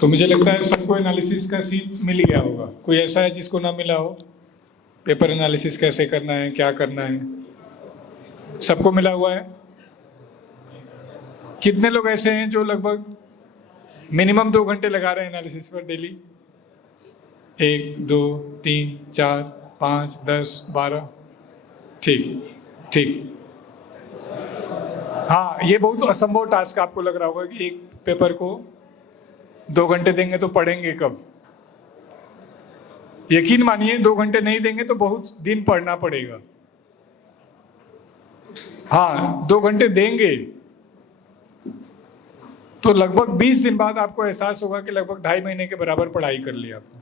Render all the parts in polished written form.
तो मुझे लगता है सबको एनालिसिस का सीट मिल गया होगा। कोई ऐसा है जिसको ना मिला हो? पेपर एनालिसिस कैसे करना है, क्या करना है, सबको मिला हुआ है। कितने लोग ऐसे हैं जो लगभग मिनिमम 2 घंटे लगा रहे हैं एनालिसिस पर डेली? 1 2 3 4 5 10 12। ठीक ठीक। हाँ, ये बहुत असंभव टास्क आपको लग रहा होगा कि एक पेपर को 2 घंटे देंगे तो पढ़ेंगे कब। यकीन मानिए 2 घंटे नहीं देंगे तो बहुत दिन पढ़ना पड़ेगा। हाँ, 2 घंटे देंगे तो लगभग 20 दिन बाद आपको एहसास होगा कि लगभग 2.5 महीने के बराबर पढ़ाई कर ली आपने।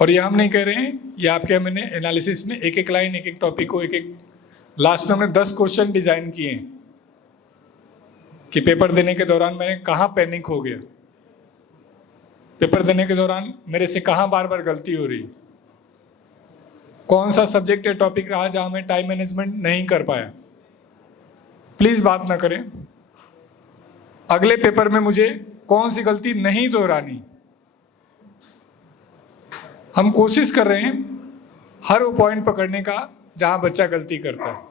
और ये हम नहीं कह रहे हैं, ये आपके मैंने एनालिसिस में एक एक लाइन, एक एक टॉपिक को, एक एक लास्ट में हमने 10 क्वेश्चन डिजाइन किए हैं कि पेपर देने के दौरान मैंने कहाँ पैनिक हो गया, पेपर देने के दौरान मेरे से कहाँ बार बार गलती हो रही, कौन सा सब्जेक्ट या टॉपिक रहा जहाँ मैं टाइम मैनेजमेंट नहीं कर पाया। प्लीज बात ना करें। अगले पेपर में मुझे कौन सी गलती नहीं दोहरानी। हम कोशिश कर रहे हैं हर वो पॉइंट पकड़ने का जहां बच्चा गलती करता है।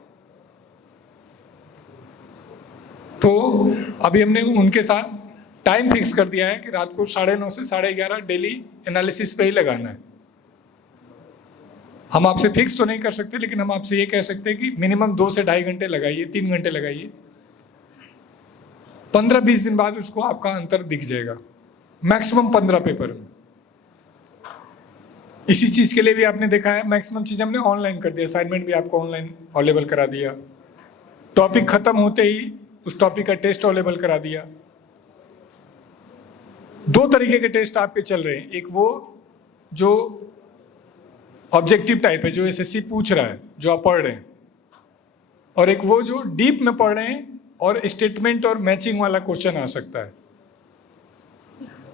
तो अभी हमने उनके साथ टाइम फिक्स कर दिया है कि रात को 9:30 से 11:30 डेली एनालिसिस पे ही लगाना है। हम आपसे फिक्स तो नहीं कर सकते, लेकिन हम आपसे ये कह सकते हैं कि मिनिमम 2 से 2.5 घंटे लगाइए, 3 घंटे लगाइए। 15-20 दिन बाद उसको आपका अंतर दिख जाएगा, मैक्सिमम 15 पेपर में। इसी चीज के लिए भी आपने देखा है मैक्सिमम चीज हमने ऑनलाइन कर दिया, असाइनमेंट भी आपको ऑनलाइन अवेलेबल करा दिया, टॉपिक खत्म होते ही उस टॉपिक का टेस्ट अवेलेबल करा दिया। 2 तरीके के टेस्ट आपके चल रहे हैं, एक वो जो ऑब्जेक्टिव टाइप है, जो एसएससी पूछ रहा है, जो आप पढ़ रहे हैं, और एक वो जो डीप में पढ़ रहे हैं और स्टेटमेंट और मैचिंग वाला क्वेश्चन आ सकता है।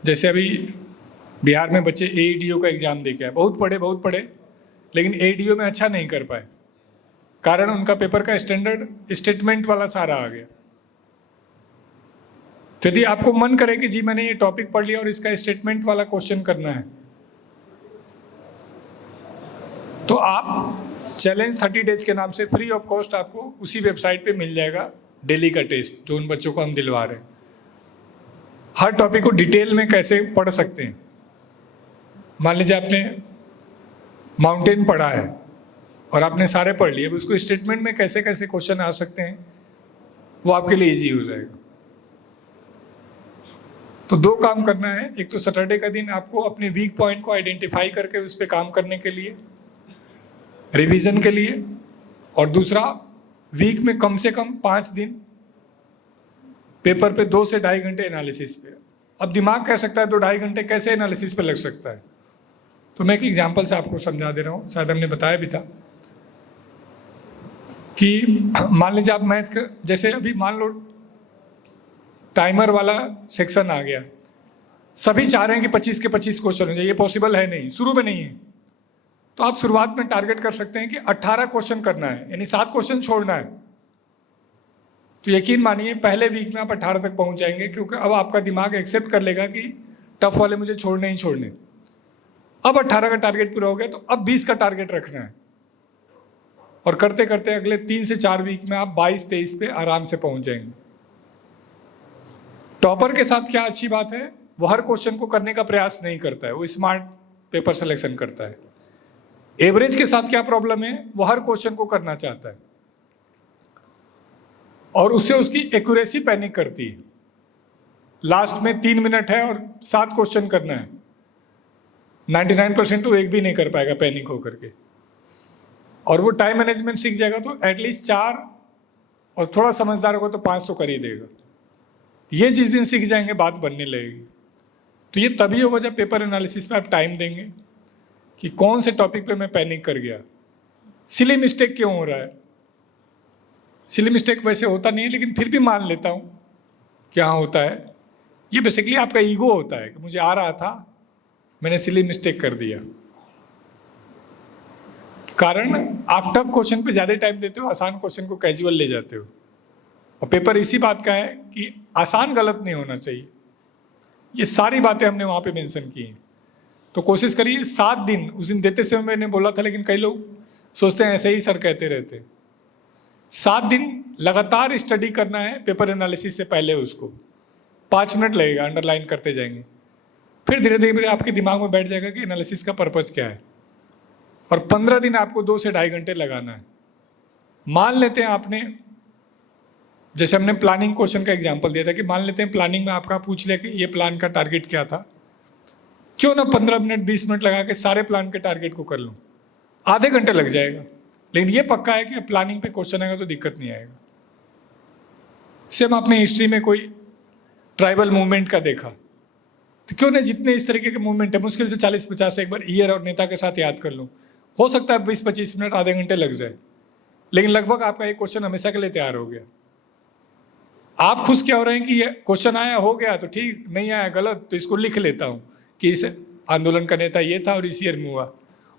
जैसे अभी बिहार में बच्चे एईडीओ का एग्जाम दे के आए, बहुत पढ़े, लेकिन एईडीओ में अच्छा नहीं कर पाए, कारण उनका पेपर का स्टैंडर्ड स्टेटमेंट वाला सारा आ गया। तो यदि आपको मन करे कि जी मैंने ये टॉपिक पढ़ लिया और इसका स्टेटमेंट वाला क्वेश्चन करना है, तो आप चैलेंज 30 डेज के नाम से फ्री ऑफ कॉस्ट आपको उसी वेबसाइट पे मिल जाएगा डेली का टेस्ट, जो उन बच्चों को हम दिलवा रहे हैं। हर टॉपिक को डिटेल में कैसे पढ़ सकते हैं। मान लीजिए आपने माउंटेन पढ़ा है और आपने सारे पढ़ लिए, अब उसको स्टेटमेंट में कैसे कैसे क्वेश्चन आ सकते हैं वो आपके लिए इजी हो जाएगा। तो 2 काम करना है, एक तो सैटरडे का दिन आपको अपने वीक पॉइंट को आइडेंटिफाई करके उस पर काम करने के लिए, रिवीजन के लिए, और दूसरा वीक में कम से कम 5 दिन पेपर पे 2 से 2.5 घंटे एनालिसिस पे। अब दिमाग कह सकता है 2-2.5 घंटे कैसे एनालिसिस पे लग सकता है, तो मैं एक एग्जांपल से आपको समझा दे रहा हूँ, शायद हमने बताया भी था कि मान लीजिए आप मैथ का, जैसे अभी मान लो टाइमर वाला सेक्शन आ गया, सभी चाह रहे हैं कि 25 के 25 क्वेश्चन हो जाए, ये पॉसिबल है नहीं, शुरू में नहीं है, तो आप शुरुआत में टारगेट कर सकते हैं कि 18 क्वेश्चन करना है, यानी 7 क्वेश्चन छोड़ना है। तो यकीन मानिए पहले वीक में आप 18 तक पहुंच जाएंगे, क्योंकि अब आपका दिमाग एक्सेप्ट कर लेगा कि टफ वाले मुझे छोड़ने ही छोड़ने। अब 18 का टारगेट पूरा हो गया, तो अब 20 का टारगेट रखना है, और करते करते अगले 3 से 4 वीक में आप 22-23 पे आराम से पहुंच जाएंगे। टॉपर के साथ क्या अच्छी बात है, वो हर क्वेश्चन को करने का प्रयास नहीं करता है, वो स्मार्ट पेपर सिलेक्शन करता है। एवरेज के साथ क्या प्रॉब्लम है, वो हर क्वेश्चन को करना चाहता है और उससे उसकी एक्यूरेसी पैनिक करती है। लास्ट में 3 मिनट है और 7 क्वेश्चन करना है, 99% तो एक भी नहीं कर पाएगा पैनिक होकर के, और वो टाइम मैनेजमेंट सीख जाएगा तो एटलीस्ट 4, और थोड़ा समझदार होगा तो 5 तो कर ही देगा। ये जिस दिन सीख जाएंगे बात बनने लगेगी। तो ये तभी होगा जब पेपर एनालिसिस में आप टाइम देंगे कि कौन से टॉपिक पे मैं पैनिक कर गया, सिली मिस्टेक क्यों हो रहा है। सिली मिस्टेक वैसे होता नहीं है, लेकिन फिर भी मान लेता हूँ क्या होता है। ये बेसिकली आपका ईगो होता है कि मुझे आ रहा था, मैंने सिली मिस्टेक कर दिया। कारण आप टफ क्वेश्चन पे ज़्यादा टाइम देते हो, आसान क्वेश्चन को कैजुअल ले जाते हो। और पेपर इसी बात का है कि आसान गलत नहीं होना चाहिए, ये सारी बातें हमने वहाँ पे मेंशन की हैं। तो कोशिश करिए 7 दिन, उस दिन देते समय मैंने बोला था, लेकिन कई लोग सोचते हैं ऐसे ही सर कहते रहते। 7 दिन लगातार स्टडी करना है पेपर एनालिसिस से पहले। उसको 5 मिनट लगेगा, अंडरलाइन करते जाएंगे, फिर धीरे धीरे आपके दिमाग में बैठ जाएगा कि एनालिसिस का पर्पज़ क्या है। और 15 दिन आपको 2 से ढाई घंटे लगाना है। मान लेते हैं आपने, जैसे हमने प्लानिंग क्वेश्चन का एग्जांपल दिया था, कि मान लेते हैं प्लानिंग में आपका पूछ लिया कि ये प्लान का टारगेट क्या था, क्यों ना 15 मिनट 20 मिनट लगा के सारे प्लान के टारगेट को कर लूँ, आधे घंटे लग जाएगा। लेकिन ये पक्का है कि प्लानिंग पे क्वेश्चन आएगा तो दिक्कत नहीं आएगा। सेम आपने हिस्ट्री में कोई ट्राइबल मूवमेंट का देखा, तो क्यों ना जितने इस तरीके के मूवमेंट है मुश्किल से 40-50 एक बार ईयर और नेता के साथ याद कर लूँ। हो सकता है 20-25 मिनट आधे घंटे लग जाए, लेकिन लगभग आपका एक क्वेश्चन हमेशा के लिए तैयार हो गया। आप खुश क्या हो रहे हैं कि ये क्वेश्चन आया, हो गया तो ठीक, नहीं आया गलत, तो इसको लिख लेता हूँ कि इस आंदोलन का नेता ये था और इस ईयर में हुआ।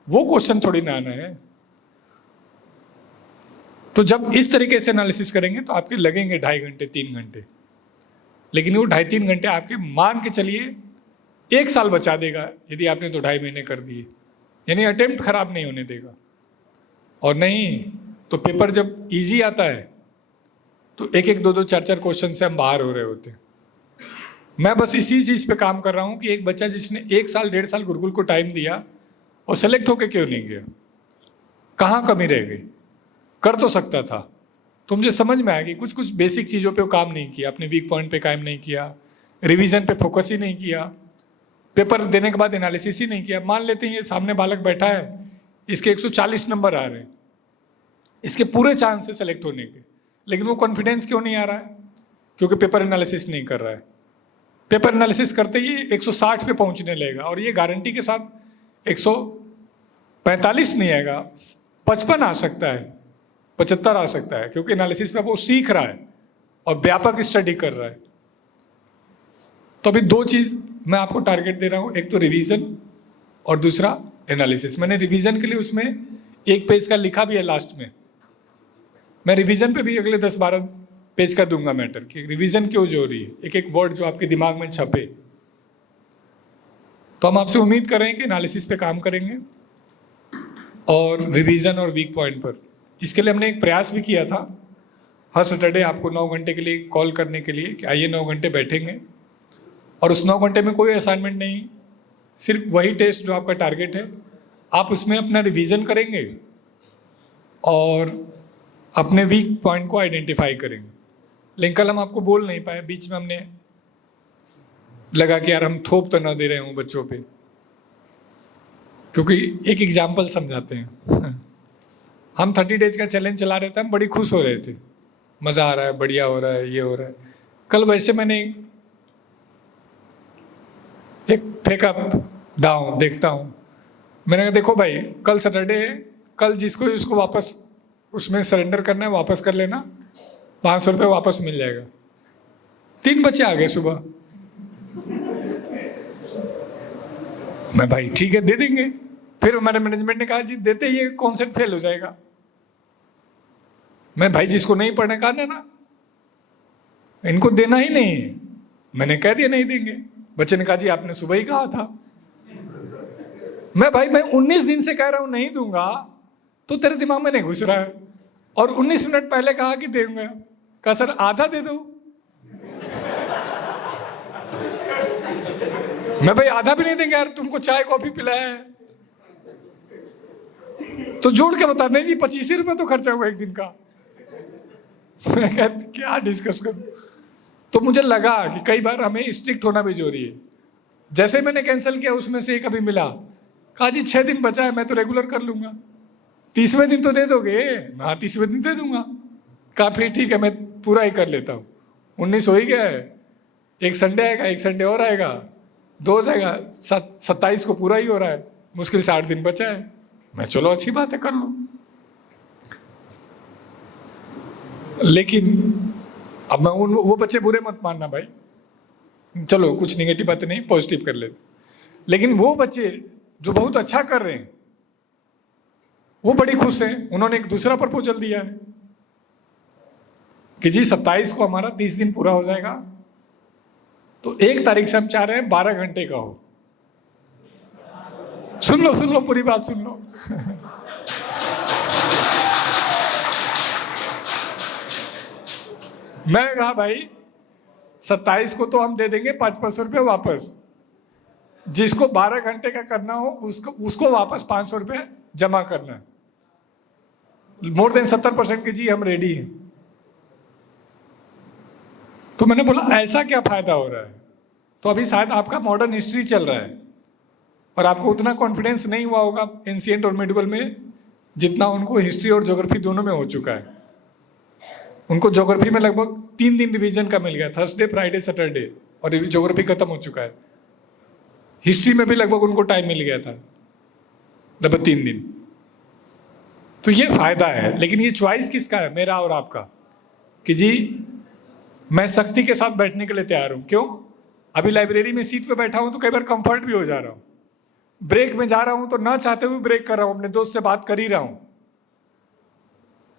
वो क्वेश्चन थोड़ी ना आना है। तो जब इस तरीके से एनालिसिस करेंगे तो आपके लगेंगे 2.5 घंटे 3 घंटे, लेकिन वो 2.5-3 घंटे आपके मान के चलिए 1 साल बचा देगा यदि आपने 2-2.5 महीने कर दिए। यानी अटेम्प्ट खराब नहीं होने देगा। और नहीं तो पेपर जब इजी आता है तो 1-1, 2-2, 4-4 क्वेश्चन से हम बाहर हो रहे होते हैं। मैं बस इसी चीज़ पे काम कर रहा हूँ कि एक बच्चा जिसने 1 साल 1.5 साल गुरुकुल को टाइम दिया और सेलेक्ट होके क्यों नहीं गया, कहाँ कमी रह गई, कर तो सकता था। तो मुझे समझ में आया कि कुछ कुछ बेसिक चीज़ों पे वो काम नहीं किया, अपने वीक पॉइंट पे काम नहीं किया, रिवीजन पे फोकस ही नहीं किया, पेपर देने के बाद एनालिसिस ही नहीं किया। मान लेते हैं ये सामने बालक बैठा है, इसके 140 नंबर आ रहे हैं, इसके पूरे चांस है सेलेक्ट होने के, लेकिन वो कॉन्फिडेंस क्यों नहीं आ रहा है? क्योंकि पेपर एनालिसिस नहीं कर रहा है। पेपर एनालिसिस करते ही 160 पे पहुंचने लगेगा, और ये गारंटी के साथ 145 नहीं आएगा, 55 आ सकता है, 75 आ सकता है, क्योंकि एनालिसिस में वो सीख रहा है और व्यापक स्टडी कर रहा है। तो अभी 2 चीज़ मैं आपको टारगेट दे रहा हूँ, एक तो रिवीजन और दूसरा एनालिसिस। मैंने रिवीजन के लिए उसमें 1 पेज का लिखा भी है लास्ट में। मैं रिवीजन पे भी अगले 10-12 पेज का दूंगा मैटर, कि रिवीजन क्यों जरूरी है, एक एक वर्ड जो आपके दिमाग में छपे। तो हम आपसे उम्मीद कर रहे हैं कि एनालिसिस पे काम करेंगे और रिवीजन और वीक पॉइंट पर। इसके लिए हमने एक प्रयास भी किया था, हर सैटरडे आपको 9 घंटे के लिए कॉल करने के लिए कि आइए 9 घंटे बैठेंगे, और उस 9 घंटे में कोई असाइनमेंट नहीं, सिर्फ वही टेस्ट जो आपका टारगेट है, आप उसमें अपना रिवीजन करेंगे और अपने वीक पॉइंट को आइडेंटिफाई करेंगे। लेकिन कल हम आपको बोल नहीं पाए, बीच में हमने लगा कि यार हम थोप तो ना दे रहे हों बच्चों पे, क्योंकि एक एग्जाम्पल समझाते हैं। हम 30 डेज का चैलेंज चला रहे थे, हम बड़ी खुश हो रहे थे, मज़ा आ रहा है, बढ़िया हो रहा है, ये हो रहा है। कल वैसे मैंने एक फेंका दांव, देखता हूँ, मैंने कहा देखो भाई कल सैटरडे है, कल जिसको वापस उसमें सरेंडर करना है वापस कर लेना, 500 रुपये वापस मिल जाएगा। 3 बच्चे आ गए सुबह, मैं भाई ठीक है दे देंगे। फिर हमारे मैनेजमेंट ने कहा जी देते ही ये कॉन्सेप्ट फेल हो जाएगा। मैं भाई जिसको नहीं पढ़ने का ना इनको देना ही नहीं है, मैंने कह दिया नहीं देंगे। बच्चे ने कहा जी आपने सुबह ही कहा था। मैं 19 दिन से कह रहा हूं नहीं दूंगा, तो तेरे दिमाग में नहीं घुस रहा है, और 19 मिनट पहले कहा कि दूंगा, कहा सर आधा दे दो। मैं भाई आधा भी नहीं देंगे यार, तुमको चाय कॉफी पिलाया है तो जोड़ के बता। नहीं जी 25 रुपये तो खर्चा हुआ एक दिन का। मैं कहता क्या डिस्कस करूं। तो मुझे लगा कि कई बार हमें स्ट्रिक्ट होना भी जरूरी है। जैसे मैंने कैंसिल किया उसमें से एक अभी मिला, कहा जी 6 दिन बचा है, मैं तो रेगुलर कर लूंगा, 30वें दिन तो दे दोगे? हाँ 30वें दिन दे दूंगा। कहा फिर ठीक है मैं पूरा ही कर लेता हूँ, 19 हो ही गया है, एक संडे आएगा, एक संडे और आएगा, 2 हो जाएगा, 27 को पूरा ही हो रहा है, मुश्किल से 8 दिन बचा है। मैं चलो अच्छी बात है कर लूँ। लेकिन अब मैं वो बच्चे बुरे मत मानना भाई, चलो कुछ निगेटिव बातें नहीं, पॉजिटिव कर लेते। लेकिन वो बच्चे जो बहुत अच्छा कर रहे हैं वो बड़ी खुश हैं, उन्होंने एक दूसरा प्रपोजल दिया है कि जी 27 को हमारा 30 दिन पूरा हो जाएगा, तो 1 तारीख से हम चाह रहे हैं 12 घंटे का हो। सुन लो पूरी बात सुन लो। मैं कहा भाई 27 को तो हम दे देंगे 500 रुपये वापस, जिसको 12 घंटे का करना हो उसको वापस 500 रुपये जमा करना है। मोर देन 70% के जी हम रेडी हैं। तो मैंने बोला ऐसा क्या फायदा हो रहा है? तो अभी शायद आपका मॉडर्न हिस्ट्री चल रहा है और आपको उतना कॉन्फिडेंस नहीं हुआ होगा एंशिएंट और मिडिवल में जितना उनको हिस्ट्री और ज्योग्राफी दोनों में हो चुका है। उनको ज्योग्राफी में लगभग 3 दिन रिवीजन का मिल गया, थर्सडे फ्राइडे सैटरडे, और ज्योग्राफी खत्म हो चुका है। हिस्ट्री में भी लगभग उनको टाइम मिल गया था लगभग 3 दिन। तो ये फायदा है, लेकिन ये चॉइस किसका है? मेरा और आपका, कि जी मैं सख्ती के साथ बैठने के लिए तैयार हूं। क्यों? अभी लाइब्रेरी में सीट पे बैठा हूं तो कई बार कंफर्ट भी हो जा रहा हूं, ब्रेक में जा रहा हूं तो ना चाहते हुए ब्रेक कर रहा हूं, अपने दोस्त से बात कर ही रहा हूं।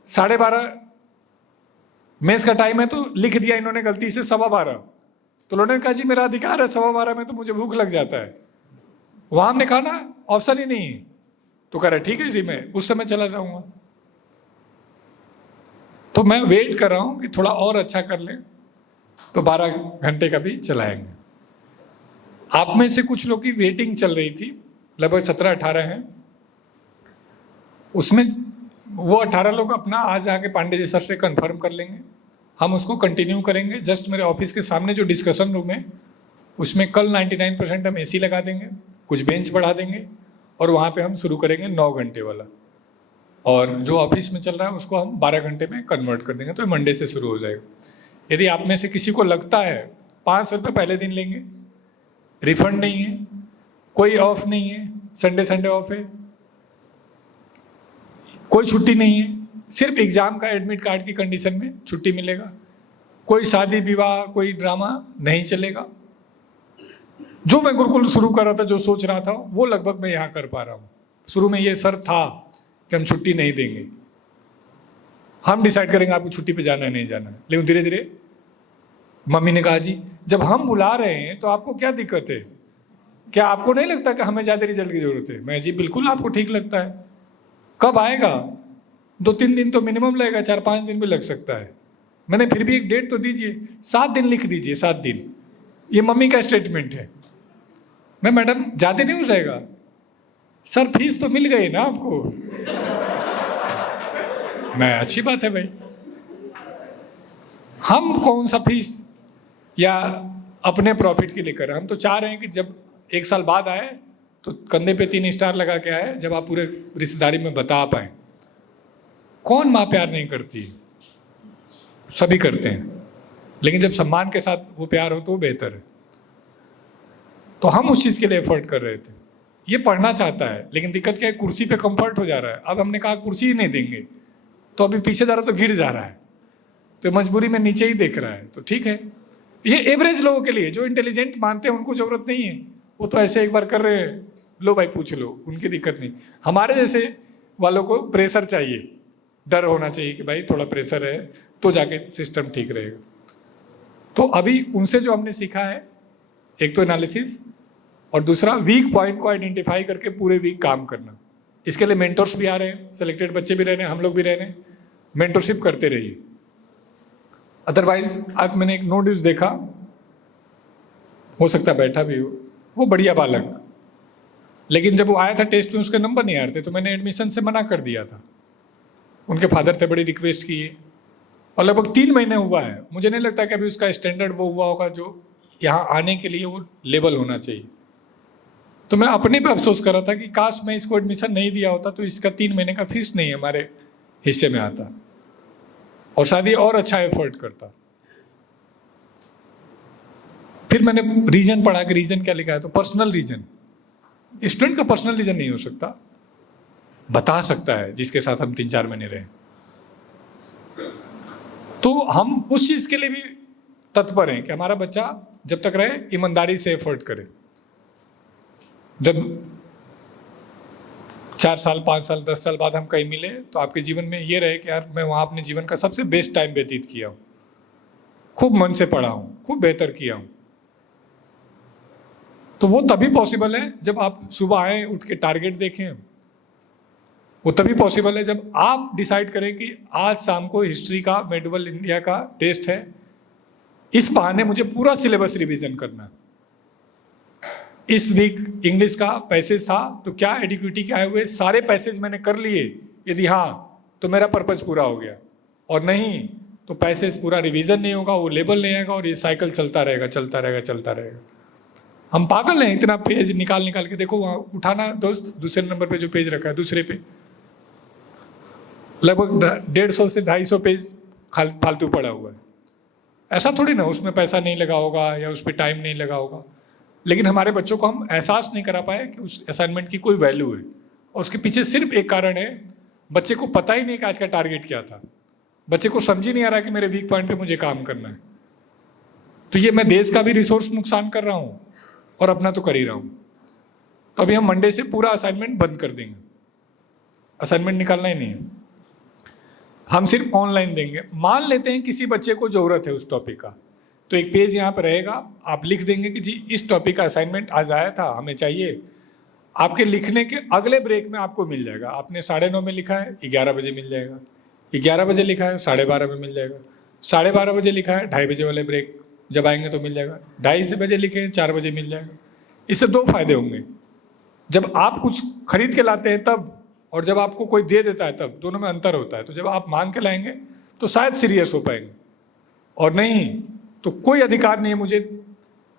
12:30 मेस का टाइम है तो लिख दिया इन्होंने गलती से 12:15, तो लोगों ने कहा जी मेरा अधिकार है, 12:15 में तो मुझे भूख लग जाता है। वहां हमने कहा ना ऑप्शन ही नहीं है, तो कह रहा ठीक है जी मैं उस समय चला जाऊंगा। तो मैं वेट कर रहा हूं कि थोड़ा और अच्छा कर लें तो 12 घंटे का भी चलाएंगे। आप में से कुछ लोग की वेटिंग चल रही थी, लगभग 17-18 हैं। उसमें वो 18 लोग अपना आज आके पांडे जी सर से कंफर्म कर लेंगे, हम उसको कंटिन्यू करेंगे। जस्ट मेरे ऑफिस के सामने जो डिस्कशन रूम है उसमें कल 99% हम एसी लगा देंगे, कुछ बेंच बढ़ा देंगे और वहाँ पे हम शुरू करेंगे 9 घंटे वाला, और जो ऑफिस में चल रहा है उसको हम 12 घंटे में कन्वर्ट कर देंगे। तो मंडे से शुरू हो जाएगा। यदि आप में से किसी को लगता है 500 रुपये पहले दिन लेंगे, रिफंड नहीं है, कोई ऑफ नहीं है, संडे ऑफ है, कोई छुट्टी नहीं है, सिर्फ एग्जाम का एडमिट कार्ड की कंडीशन में छुट्टी मिलेगा, कोई शादी विवाह कोई ड्रामा नहीं चलेगा। जो मैं गुरुकुल शुरू कर रहा था, जो सोच रहा था, वो लगभग मैं यहाँ कर पा रहा हूँ। शुरू में ये सर था कि हम छुट्टी नहीं देंगे, हम डिसाइड करेंगे आपको छुट्टी पे जाना है नहीं जाना है, लेकिन धीरे धीरे मम्मी ने कहा जी जब हम बुला रहे हैं तो आपको क्या दिक्कत है? क्या आपको नहीं लगता कि हमें ज़्यादा रिजल्ट की जरूरत है? मैं जी बिल्कुल आपको ठीक लगता है। कब आएगा? 2-3 दिन तो मिनिमम लगेगा, 4-5 दिन भी लग सकता है। मैंने फिर भी एक डेट तो दीजिए, 7 दिन लिख दीजिए, 7 दिन। ये मम्मी का स्टेटमेंट है। मैं मैडम ज़्यादा नहीं हो जाएगा? सर फीस तो मिल गई ना आपको। मैं अच्छी बात है भाई, हम कौन सा फीस या अपने प्रॉफिट के लिए कर रहे हैं। हम तो चाह रहे हैं कि जब 1 साल बाद आए तो कंधे पे 3 स्टार लगा के आए, जब आप पूरे रिश्तेदारी में बता पाए। कौन माँ प्यार नहीं करती? सभी करते हैं, लेकिन जब सम्मान के साथ वो प्यार हो तो वो बेहतर है। तो हम उस चीज़ के लिए एफर्ट कर रहे थे। ये पढ़ना चाहता है, लेकिन दिक्कत क्या है, कुर्सी पे कंफर्ट हो जा रहा है। अब हमने कहा कुर्सी ही नहीं देंगे, तो अभी पीछे जा रहा तो गिर जा रहा है, तो मजबूरी में नीचे ही देख रहा है। तो ठीक है, ये एवरेज लोगों के लिए, जो इंटेलिजेंट मानते हैं उनको ज़रूरत नहीं है, वो तो ऐसे एक बार कर रहे हैं, लो भाई पूछ लो, उनकी दिक्कत नहीं। हमारे जैसे वालों को प्रेशर चाहिए, डर होना चाहिए कि भाई थोड़ा प्रेशर है तो जाके सिस्टम ठीक रहेगा। तो अभी उनसे जो हमने सीखा है, एक तो एनालिसिस और दूसरा वीक पॉइंट को आइडेंटिफाई करके पूरे वीक काम करना। इसके लिए मेंटर्स भी आ रहे हैं, सेलेक्टेड बच्चे भी रह रहे हैं, हम लोग भी रह रहे हैं। मेंटरशिप करते रहिए। अदरवाइज आज मैंने एक नोटिस देखा, हो सकता है बैठा भी हो, वो बढ़िया बालक, लेकिन जब वो आया था टेस्ट में उसके नंबर नहीं आ रहे थे, तो मैंने एडमिशन से मना कर दिया था। उनके फादर थे, बड़ी रिक्वेस्ट किए, और लगभग 3 महीने हुआ है। मुझे नहीं लगता कि अभी उसका स्टैंडर्ड वो हुआ होगा जो यहाँ आने के लिए वो लेवल होना चाहिए। तो मैं अपने पे अफसोस कर रहा था कि काश मैं इसको एडमिशन नहीं दिया होता तो इसका 3 महीने का फीस नहीं हमारे हिस्से में आता, और शायद ये और अच्छा एफर्ट करता। फिर मैंने रीजन पढ़ा कि रीजन क्या लिखा है, तो पर्सनल रीजन। स्टूडेंट का पर्सनल रीजन नहीं हो सकता, बता सकता है जिसके साथ हम 3-4 महीने रहे। तो हम उस चीज के लिए भी तत्पर हैं कि हमारा बच्चा जब तक रहे ईमानदारी से एफर्ट करे। जब 4 साल 5 साल 10 साल बाद हम कहीं मिले तो आपके जीवन में ये रहे कि यार मैं वहाँ अपने जीवन का सबसे बेस्ट टाइम व्यतीत किया हूँ, खूब मन से पढ़ा हूँ, खूब बेहतर किया हूँ। तो वो तभी पॉसिबल है जब आप सुबह आए, उठ के टारगेट देखें। वो तभी पॉसिबल है जब आप डिसाइड करें कि आज शाम को हिस्ट्री का मेडवल इंडिया का टेस्ट है, इस बहाने मुझे पूरा सिलेबस रिवीजन करना है। इस वीक इंग्लिश का पैसेज था, तो क्या एडिक्विटी के आए हुए सारे पैसेज मैंने कर लिए? यदि हाँ तो मेरा पर्पज पूरा हो गया, और नहीं तो पैसेज पूरा रिवीजन नहीं होगा, वो लेबल नहीं आएगा, और ये साइकिल चलता रहेगा चलता रहेगा चलता रहेगा। हम पागल हैं, इतना पेज निकाल निकाल के देखो, वहाँ उठाना दोस्त, दूसरे नंबर पे जो पेज रखा है, दूसरे पे लगभग 150 से 250 पेज फालतू पड़ा हुआ है। ऐसा थोड़ी ना उसमें पैसा नहीं लगा होगा या उस पर टाइम नहीं लगा होगा, लेकिन हमारे बच्चों को हम एहसास नहीं करा पाए कि उस असाइनमेंट की कोई वैल्यू है। और उसके पीछे सिर्फ एक कारण है, बच्चे को पता ही नहीं कि आज का टारगेट क्या था। बच्चे को समझ ही नहीं आ रहा कि मेरे वीक पॉइंट पे मुझे काम करना है। तो ये मैं देश का भी रिसोर्स नुकसान कर रहा हूँ और अपना तो कर ही रहा हूँ। तो अभी हम मंडे से पूरा असाइनमेंट बंद कर देंगे, असाइनमेंट निकालना ही नहीं है, हम सिर्फ ऑनलाइन देंगे। मान लेते हैं किसी बच्चे को ज़रूरत है उस टॉपिक का, तो एक पेज यहाँ पर रहेगा, आप लिख देंगे कि जी इस टॉपिक का असाइनमेंट आज आया था, हमें चाहिए। आपके लिखने के अगले ब्रेक में आपको मिल जाएगा। आपने 9:30 में लिखा है, 11 बजे मिल जाएगा। 11 बजे लिखा है, 12:30 में मिल जाएगा। 12:30 बजे लिखा है, 2:30 बजे वाले ब्रेक जब आएंगे तो मिल जाएगा। 2:30 बजे लिखे हैं, 4 बजे मिल जाएगा। इससे 2 फायदे होंगे, जब आप कुछ खरीद के लाते हैं तब, और जब आपको कोई दे देता है तब, दोनों में अंतर होता है। तो जब आप मांग के लाएंगे तो शायद सीरियस हो पाएंगे, और नहीं तो कोई अधिकार नहीं है मुझे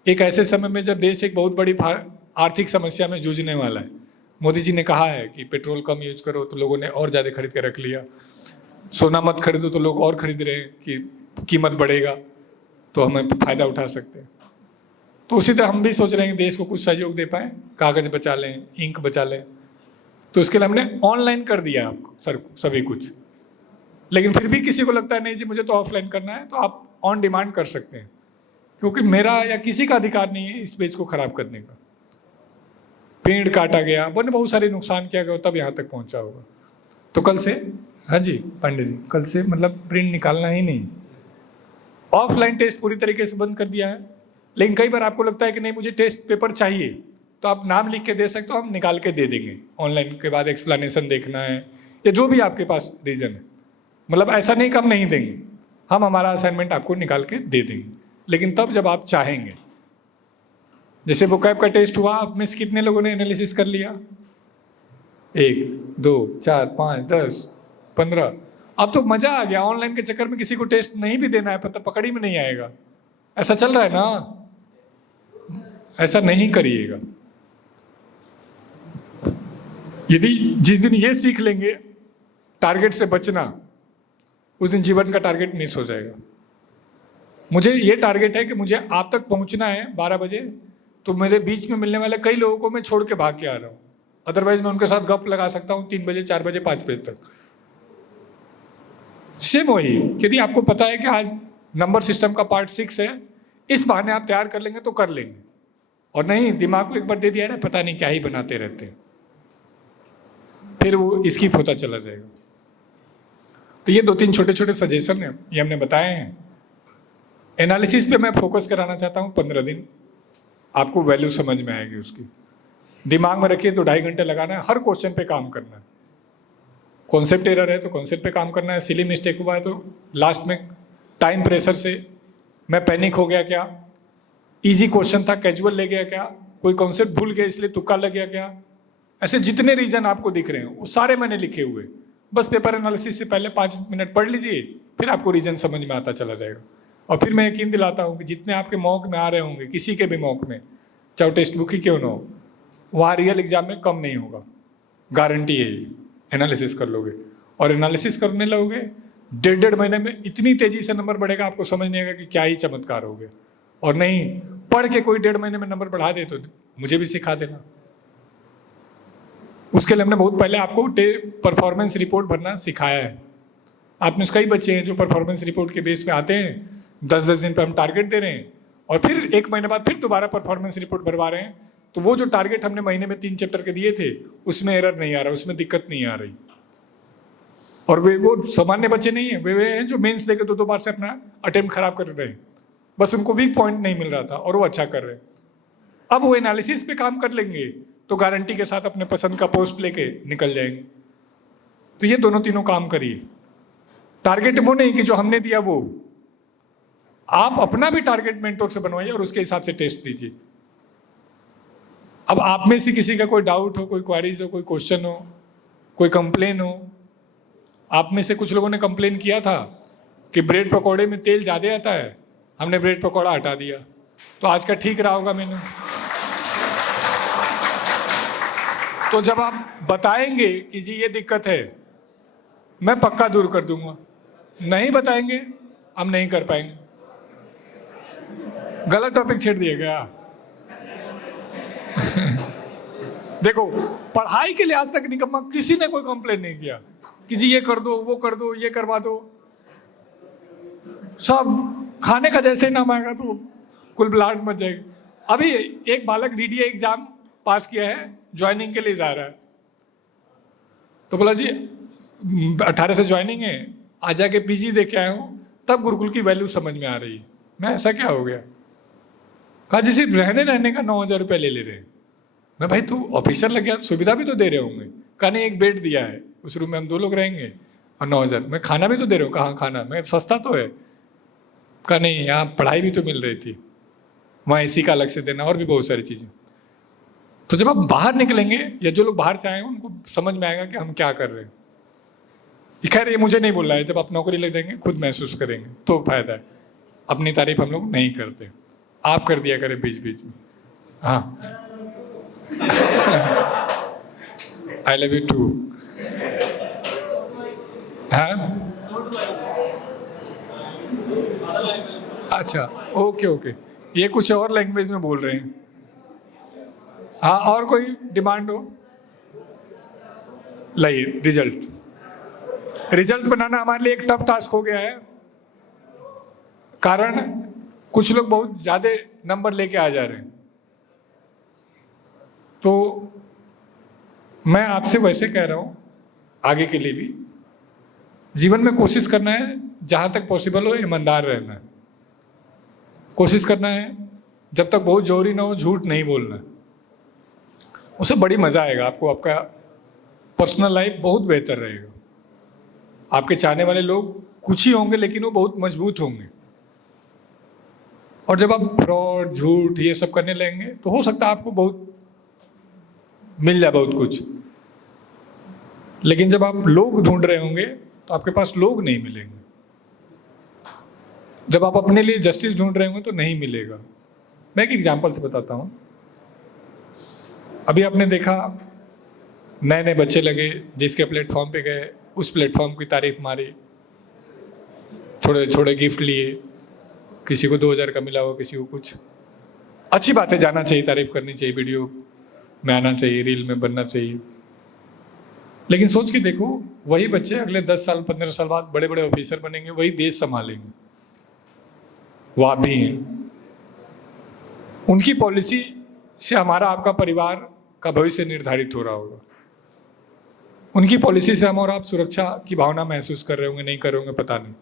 एक ऐसे समय में जब देश एक बहुत बड़ी आर्थिक समस्या में जूझने वाला है। मोदी जी ने कहा है कि पेट्रोल कम यूज करो, तो लोगों ने और ज़्यादा खरीद के रख लिया। सोना मत खरीदो, तो लोग और खरीद रहे हैं कि कीमत बढ़ेगा तो हमें फ़ायदा उठा सकते हैं। तो उसी तरह हम भी सोच रहे हैं कि देश को कुछ सहयोग दे पाएँ, कागज़ बचा लें, इंक बचा लें। तो इसके लिए हमने ऑनलाइन कर दिया आपको सर सभी कुछ। लेकिन फिर भी किसी को लगता है नहीं जी मुझे तो ऑफलाइन करना है, तो आप ऑन डिमांड कर सकते हैं, क्योंकि मेरा या किसी का अधिकार नहीं है इस पेज को खराब करने का। पेड़ काटा गया, मैंने बहुत सारे नुकसान किया गया, तब यहाँ तक पहुँचा होगा। तो कल से, हाँ जी पांडे जी, कल से मतलब प्रिंट निकालना ही नहीं। ऑफलाइन टेस्ट पूरी तरीके से बंद कर दिया है। लेकिन कई बार आपको लगता है कि नहीं मुझे टेस्ट पेपर चाहिए, तो आप नाम लिख के दे सकते हो, हम निकाल के दे देंगे। ऑनलाइन के बाद एक्सप्लेनेशन देखना है या जो भी आपके पास रीज़न है, मतलब ऐसा नहीं कि हम नहीं देंगे, हम हमारा असाइनमेंट आपको निकाल के दे देंगे, लेकिन तब जब आप चाहेंगे। जैसे वोकैब का टेस्ट हुआ, आप में से कितने लोगों ने एनालिसिस कर लिया? 1 2 4 5 10 15। अब तो मज़ा आ गया, ऑनलाइन के चक्कर में किसी को टेस्ट नहीं भी देना है, पता पकड़ी में नहीं आएगा। ऐसा चल रहा है ना, ऐसा नहीं करिएगा। यदि जिस दिन ये सीख लेंगे टारगेट से बचना, उस दिन जीवन का टारगेट मिस हो जाएगा। मुझे ये टारगेट है कि मुझे आप तक पहुंचना है 12 बजे, तो मेरे बीच में मिलने वाले कई लोगों को मैं छोड़ के भाग के आ रहा हूँ। अदरवाइज मैं उनके साथ गप लगा सकता हूँ 3 बजे 4 बजे 5 बजे तक। सेम वही, यदि आपको पता है कि आज नंबर सिस्टम का पार्ट 6 है, इस बहाने आप तैयार कर लेंगे तो कर लेंगे, और नहीं दिमाग को एक बार दे दिया ना, पता नहीं क्या ही बनाते रहते हैं, फिर वो इसकी होता चला जाएगा। तो ये 2-3 छोटे छोटे सजेशन हैं, ये हमने बताए हैं। एनालिसिस पे मैं फोकस कराना चाहता हूँ 15 दिन, आपको वैल्यू समझ में आएगी उसकी। दिमाग में रखिए 2-2.5 घंटे लगाना है, हर क्वेश्चन पे काम करना है। कॉन्सेप्ट एरर है तो कॉन्सेप्ट पे काम करना है, सिली मिस्टेक हुआ है तो लास्ट में टाइम प्रेशर से मैं पैनिक हो गया क्या, इजी क्वेश्चन था कैजुअल ले गया क्या, कोई कॉन्सेप्ट भूल गया इसलिए तुक्का लग गया क्या, ऐसे जितने रीजन आपको दिख रहे हैं वो सारे मैंने लिखे हुए। बस पेपर एनालिसिस से पहले 5 मिनट पढ़ लीजिए, फिर आपको रीजन समझ में आता चला जाएगा। और फिर मैं यकीन दिलाता हूँ कि जितने आपके मॉक में आ रहे होंगे, किसी के भी मॉक में, चाहे टेक्स्ट बुक ही क्यों ना हो, वहाँ रियल एग्जाम में कम नहीं होगा, गारंटी है ये। एनालिसिस कर लोगे और एनालिसिस करने लगोगे, 1.5 महीने में इतनी तेजी से नंबर बढ़ेगा, आपको समझ नहीं आएगा कि क्या ही चमत्कार हो गया। और नहीं पढ़ के कोई 1.5 महीने में नंबर बढ़ा दे तो मुझे भी सिखा देना। उसके लिए हमने बहुत पहले आपको परफॉर्मेंस रिपोर्ट भरना सिखाया है। आप में कई बच्चे हैं जो परफॉर्मेंस रिपोर्ट के बेस पे आते हैं, 10-10 दिन पे हम टारगेट दे रहे हैं और फिर 1 महीने बाद फिर दोबारा परफॉर्मेंस रिपोर्ट भरवा रहे हैं। तो वो जो टारगेट हमने महीने में 3 चैप्टर के दिए थे, उसमें एरर नहीं आ रहा, उसमें दिक्कत नहीं आ रही। और वो सामान्य बच्चे नहीं है, वे हैं जो मेंस देके 2-2 बार से अपना अटेम्प्ट खराब कर रहे हैं, बस उनको वीक पॉइंट नहीं मिल रहा था और वो अच्छा कर रहे हैं। अब वो एनालिसिस पे काम कर लेंगे तो गारंटी के साथ अपने पसंद का पोस्ट लेके निकल जाएंगे। तो ये दोनों तीनों काम करिए। टारगेट वो नहीं कि जो हमने दिया वो, आप अपना भी टारगेट मेंटोर से बनवाइए और उसके हिसाब से टेस्ट दीजिए। अब आप में से किसी का कोई डाउट हो, कोई क्वारीज हो, कोई क्वेश्चन हो, कोई कंप्लेन हो। आप में से कुछ लोगों ने कंप्लेन किया था कि ब्रेड पकौड़े में तेल ज़्यादा आता है, हमने ब्रेड पकौड़ा हटा दिया, तो आज का ठीक रहा होगा मेनू। तो जब आप बताएंगे कि जी ये दिक्कत है, मैं पक्का दूर कर दूंगा। नहीं बताएंगे, हम नहीं कर पाएंगे। गलत टॉपिक छेड़ दिया गया। देखो, पढ़ाई के लिहाज तक निकम्मा किसी ने कोई कंप्लेन नहीं किया कि जी ये कर दो, वो कर दो, ये करवा दो। सब खाने का जैसे ही नाम आएगा तो कुल बुलाहट मच जाएगी। अभी एक बालक डीडीए एग्जाम पास किया है, ज्वाइनिंग के लिए जा रहा है, तो बोला जी 18 से ज्वाइनिंग है, आ जाके पीजी दे के आया हूँ, तब गुरुकुल की वैल्यू समझ में आ रही है। मैं ऐसा क्या हो गया? कहा जी सिर्फ रहने का 9,000 रुपये ले रहे हैं। मैं भाई तू ऑफिसर लग गया, सुविधा भी तो दे रहे होंगे। कहा नहीं, एक बेड दिया है, उस रूम में हम 2 लोग रहेंगे और 9,000। मैं खाना भी तो दे रहा हूँ। कहाँ खाना? मैं सस्ता तो है। कहा नहीं, यहाँ पढ़ाई भी तो मिल रही थी, वहाँ एसी का अलग से देना और भी बहुत सारी चीज़ें। तो जब आप बाहर निकलेंगे या जो लोग बाहर से आए हैं उनको समझ में आएगा कि हम क्या कर रहे हैं। खैर ये मुझे नहीं बोल रहा है, जब आप नौकरी लग जाएंगे खुद महसूस करेंगे तो फायदा है। अपनी तारीफ हम लोग नहीं करते, आप कर दिया करें बीच बीच में। हाँ, आई लव यू टू। हाँ अच्छा, ओके ओके, ये कुछ और लैंग्वेज में बोल रहे हैं। हाँ, और कोई डिमांड हो? लाइए, रिजल्ट बनाना हमारे लिए एक टफ टास्क हो गया है, कारण कुछ लोग बहुत ज़्यादा नंबर लेके आ जा रहे हैं। तो मैं आपसे वैसे कह रहा हूँ, आगे के लिए भी जीवन में कोशिश करना है, जहाँ तक पॉसिबल हो ईमानदार रहना है। कोशिश करना है जब तक बहुत जोरी ना हो, झूठ नहीं बोलना। उससे बड़ी मज़ा आएगा आपको, आपका पर्सनल लाइफ बहुत बेहतर रहेगा। आपके चाहने वाले लोग कुछ ही होंगे लेकिन वो बहुत मजबूत होंगे। और जब आप फ्रॉड, झूठ ये सब करने लगेंगे तो हो सकता है आपको बहुत मिल जाए, बहुत कुछ। लेकिन जब आप लोग ढूंढ रहे होंगे तो आपके पास लोग नहीं मिलेंगे। जब आप अपने लिए जस्टिस ढूंढ रहे होंगे तो नहीं मिलेगा। मैं एक एग्जांपल से बताता हूँ। अभी आपने देखा नए नए बच्चे लगे, जिसके प्लेटफॉर्म पे गए उस प्लेटफॉर्म की तारीफ मारी, थोड़े थोड़े गिफ्ट लिए, किसी को 2,000 का मिला हो, किसी को कुछ। अच्छी बात है, जाना चाहिए, तारीफ करनी चाहिए, वीडियो में आना चाहिए, रील में बनना चाहिए। लेकिन सोच के देखो, वही बच्चे अगले 10 साल 15 साल बाद बड़े बड़े ऑफिसर बनेंगे, वही देश संभालेंगे। वो आप भी हैं। उनकी पॉलिसी से हमारा आपका परिवार का भविष्य निर्धारित हो रहा होगा। उनकी पॉलिसी से हम और आप सुरक्षा की भावना महसूस कर रहे होंगे, नहीं कर रहे होंगे, पता नहीं।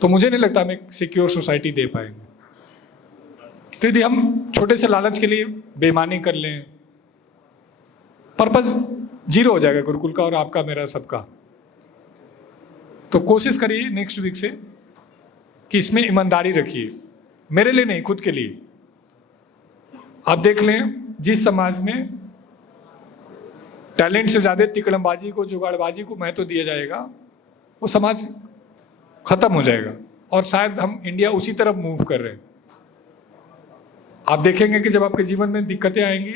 तो मुझे नहीं लगता हम एक सिक्योर सोसाइटी दे पाएंगे। तो यदि हम छोटे से लालच के लिए बेईमानी कर लें, पर्पस जीरो हो जाएगा गुरुकुल का और आपका, मेरा, सबका। तो कोशिश करिए नेक्स्ट वीक से कि इसमें ईमानदारी रखिए, मेरे लिए नहीं, खुद के लिए। आप देख लें, जिस समाज में टैलेंट से ज़्यादा तिकड़मबाजी को, जुगाड़बाजी को महत्व दिया जाएगा, वो समाज खत्म हो जाएगा। और शायद हम इंडिया उसी तरफ मूव कर रहे हैं। आप देखेंगे कि जब आपके जीवन में दिक्कतें आएंगी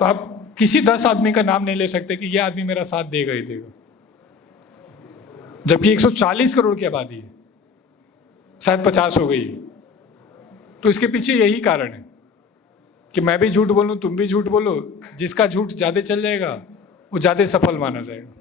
तो आप किसी 10 आदमी का नाम नहीं ले सकते कि यह आदमी मेरा साथ देगा ही देगा, जबकि 140 करोड़ की आबादी है, शायद 50 हो गई। तो इसके पीछे यही कारण है कि मैं भी झूठ बोलूं, तुम भी झूठ बोलो, जिसका झूठ ज़्यादा चल जाएगा वो ज़्यादा सफल माना जाएगा।